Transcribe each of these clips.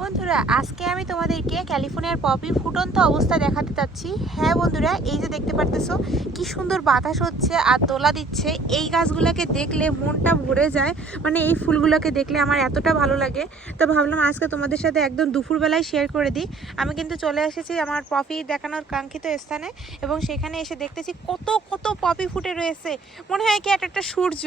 বন্ধুরা, আজকে আমি তোমাদেরকে ক্যালিফোর্নিয়ার পপি ফুটন্ত অবস্থা দেখাতে চাচ্ছি হ্যাঁ বন্ধুরা, এই যে দেখতে পারতেছো, কি সুন্দর বাতাস হচ্ছে আর তোলা দিচ্ছে। এই গাছগুলোকে দেখলে মনটা ভরে যায় মানে এই ফুলগুলোকে দেখলে আমার এতটা ভালো লাগে। তো ভাবলাম আজকে তোমাদের সাথে একদম দুপুরবেলায় শেয়ার করে দিই। আমি কিন্তু চলে এসেছি আমার পপি দেখানোর কাঙ্ক্ষিত স্থানে এবং সেখানে এসে দেখতেছি কত কত পপি ফুটে রয়েছে। মনে হয় কি একটা সূর্য।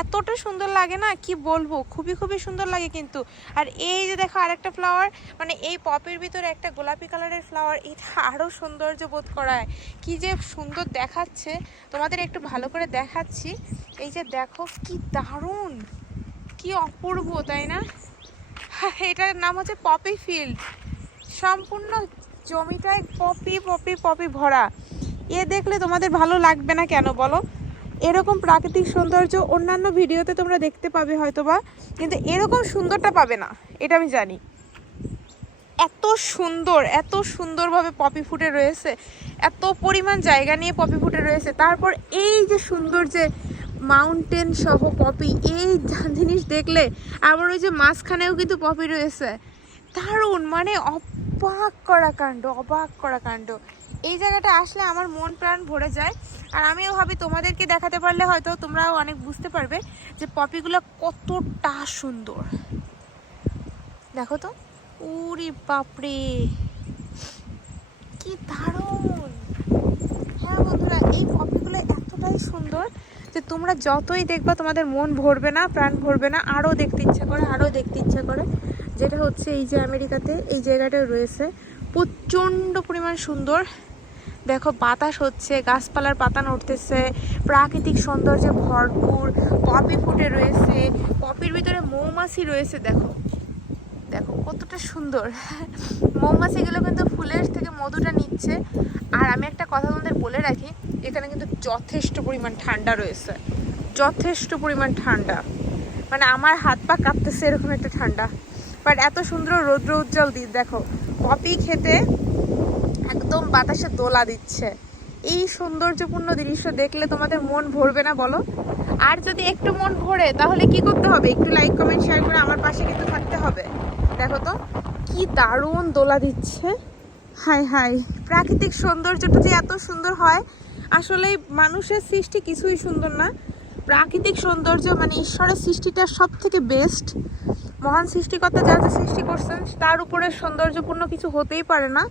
এতটা সুন্দর লাগে না? কি বলব? খুবই খুবই সুন্দর লাগে কিন্তু। আর এই যে দেখো, আরেকটা ফ্লাওয়ার মানে এই পপের ভিতরে একটা গোলাপি কালারের ফ্লাওয়ার এটা আরও সৌন্দর্য বোধ করায়। কি যে সুন্দর দেখাচ্ছে। তোমাদের একটু ভালো করে দেখাচ্ছি। এই যে দেখো, কি দারুণ! কি অপূর্ব, তাই না? এটার নাম হচ্ছে পপি ফিল্ড সম্পূর্ণ জমিটায় পপি পপি পপি ভরা। এ দেখলে তোমাদের ভালো লাগবে না কেন বলো? এরকম প্রাকৃতিক সৌন্দর্য অন্যান্য ভিডিওতে তোমরা দেখতে পাবে হয়তোবা, কিন্তু এরকম সুন্দরটা পাবে না, এটা আমি জানি। এত সুন্দর, এত সুন্দরভাবে পপি ফুটে রয়েছে, এত পরিমাণ জায়গা নিয়ে পপি ফুটে রয়েছে। তারপর এই যে সুন্দর যে মাউন্টেন সহ পপি, এই জিনিস দেখলে আবার ওই যে মাঝখানেও কিন্তু পপি রয়েছে। দারুণ মানে অবাক করা কাণ্ড, অবাক করা কাণ্ড। এই জায়গাটা আসলে আমার মন প্রাণ ভরে যায়। আর আমিও ভাবি তোমাদেরকে দেখাতে পারলে হয়তো তোমরাও অনেক বুঝতে পারবে যে পপিগুলো কতটা সুন্দর। দেখো তো। উরি বাপরে। কি দারুণ। হ্যাঁ বন্ধুরা, এই পপিগুলো এতটাই সুন্দর যে তোমরা যতই দেখবা তোমাদের মন ভরবে না, প্রাণ ভরবে না, আরও দেখতে ইচ্ছা করে, আরও দেখতে ইচ্ছা করে। যেটা হচ্ছে এই যে আমেরিকাতে, এই জায়গাটায় রয়েছে। প্রচণ্ড পরিমাণ সুন্দর। দেখো বাতাস হচ্ছে, গাছপালার পাতা নড়তেছে, প্রাকৃতিক সৌন্দর্যে ভরপুর, পপি ফুটে রয়েছে, পপির ভিতরে মৌমাছি রয়েছে, দেখো। দেখো, কতটা সুন্দর। মৌমাছিগুলো কিন্তু ফুলের থেকে মধুটা নিচ্ছে। আর আমি একটা কথা তোমাদের বলে রাখি, এখানে কিন্তু যথেষ্ট পরিমাণ ঠান্ডা রয়েছে। যথেষ্ট পরিমাণ ঠান্ডা। মানে আমার হাত পা কাঁপতেছে এরকম একটা ঠান্ডা। বাট এত সুন্দর রৌদ্র উজ্জ্বল দিন দেখো পপি খেতে একদম বাতাসে দোলা দিচ্ছে। এই সৌন্দর্যপূর্ণ দৃশ্য দেখলে তোমাদের মন ভরবে না, বলো? আর যদি একটু মন ভরে, তাহলে কি করতে হবে? একটু লাইক কমেন্ট শেয়ার করে আমার পাশে কিন্তু থাকতে হবে। দেখো তো, কি দারুণ দোলা দিচ্ছে। হাই হাই। প্রাকৃতিক সৌন্দর্যটা যে এত সুন্দর হয়, আসলে মানুষের সৃষ্টি কিছুই সুন্দর না। প্রাকৃতিক সৌন্দর্য মানে ঈশ্বরের সৃষ্টিটা সব থেকে বেস্ট মহান সৃষ্টিকর্তা যা যা সৃষ্টি করছেন, তার উপরে সৌন্দর্যপূর্ণ কিছু হতেই পারে না।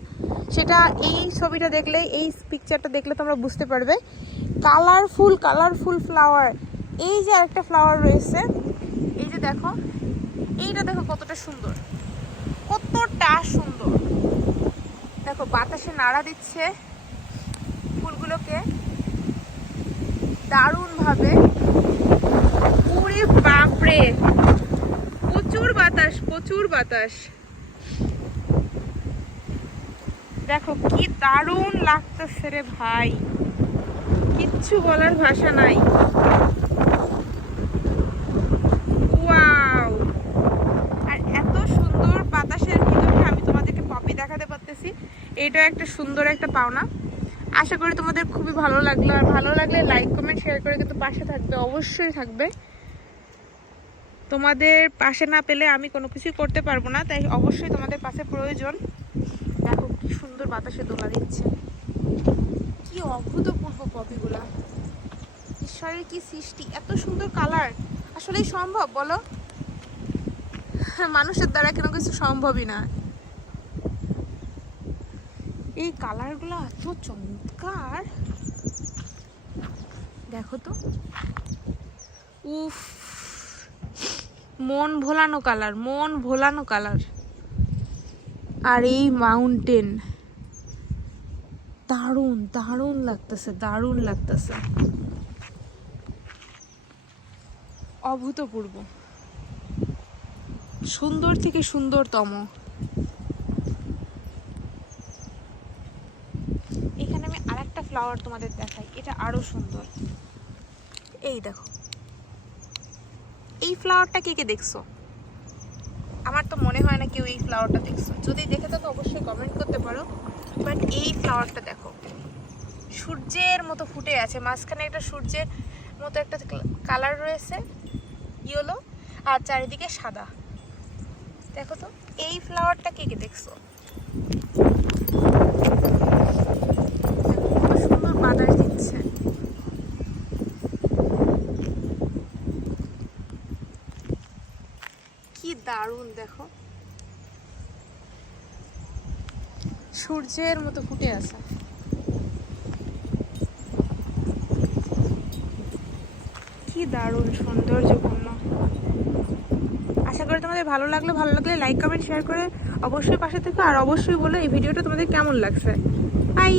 সেটা এই ছবিটা দেখলে, এই পিকচারটা দেখলে তোমরা বুঝতে পারবে। কালারফুল কালারফুল ফ্লাওয়ার এই যে আরেকটা ফ্লাওয়ার রয়েছে, এই যে দেখো এইটা দেখো কতটা সুন্দর। কতটা সুন্দর। দেখো বাতাসে নাড়া দিচ্ছে ফুলগুলোকে। দারুণ ভাবে প্রচুর বাতাস প্রচুর বাতাস। দেখো কি দারুণ লাগতেছে রে ভাই। কিচ্ছু বলার ভাষা নাই। ওয়াও আর এত সুন্দর বাতাসের ভিতরে আমি তোমাদেরকে পপি দেখাতে এইটা একটা সুন্দর একটা পাওনা। আশা করি তোমাদের খুবই ভালো লাগল। আর ভালো লাগলে লাইক কমেন্ট শেয়ার করে কিন্তু পাশে থাকবে, অবশ্যই থাকবে। তোমাদের পাশে না পেলে আমি কোনো কিছুই করতে পারব না, তাই অবশ্যই তোমাদের পাশে প্রয়োজন। দেখো কি সুন্দর বাতাসে দোলা দিচ্ছে। কি অভূতপূর্ব পপিগুলা ঈশ্বরের কি সৃষ্টি, এত সুন্দর কালার আসলেই সম্ভব, বলো? মানুষের দ্বারা কোনো কিছু সম্ভবই না। এই কালারগুলো এত চমৎকার। দেখো তো। উফ, মন ভোলানো কালার, মন ভোলানো কালার। আর এই মাউন্টেন। দারুণ দারুণ লাগতেছে দারুণ লাগতেছে। অভূতপূর্ব। সুন্দর থেকে সুন্দরতম এখানে আমি আরেকটা ফ্লাওয়ার তোমাদের দেখাই। এটা আরও সুন্দর। এই দেখো। এই ফ্লাওয়ারটা কে কে দেখছ? আমার তো মনে হয় না কেউ এই ফ্লাওয়ারটা দেখছ। যদি দেখে থাকো, অবশ্যই কমেন্ট করতে পারো। বাট এই ফ্লাওয়ারটা দেখো। সূর্যের মতো ফুটে আছে। মাঝখানে একটা সূর্যের মতো একটা কালার রয়েছে ইয়েলো আর চারিদিকে সাদা। দেখো তো, এই ফ্লাওয়ারটা কে কে দেখছ দেখো, কত সুন্দর বাতাস দিচ্ছে কি দারুণ দেখো সূর্যের মতো ফুটে আছে। কি দারুণ সৌন্দর্যপূর্ণ। আশা করি তোমাদের ভালো লাগলে। ভালো লাগলে লাইক কমেন্ট শেয়ার করে অবশ্যই পাশে থেকে। আর অবশ্যই বলো এই ভিডিওটা তোমাদের কেমন লাগছে। বাই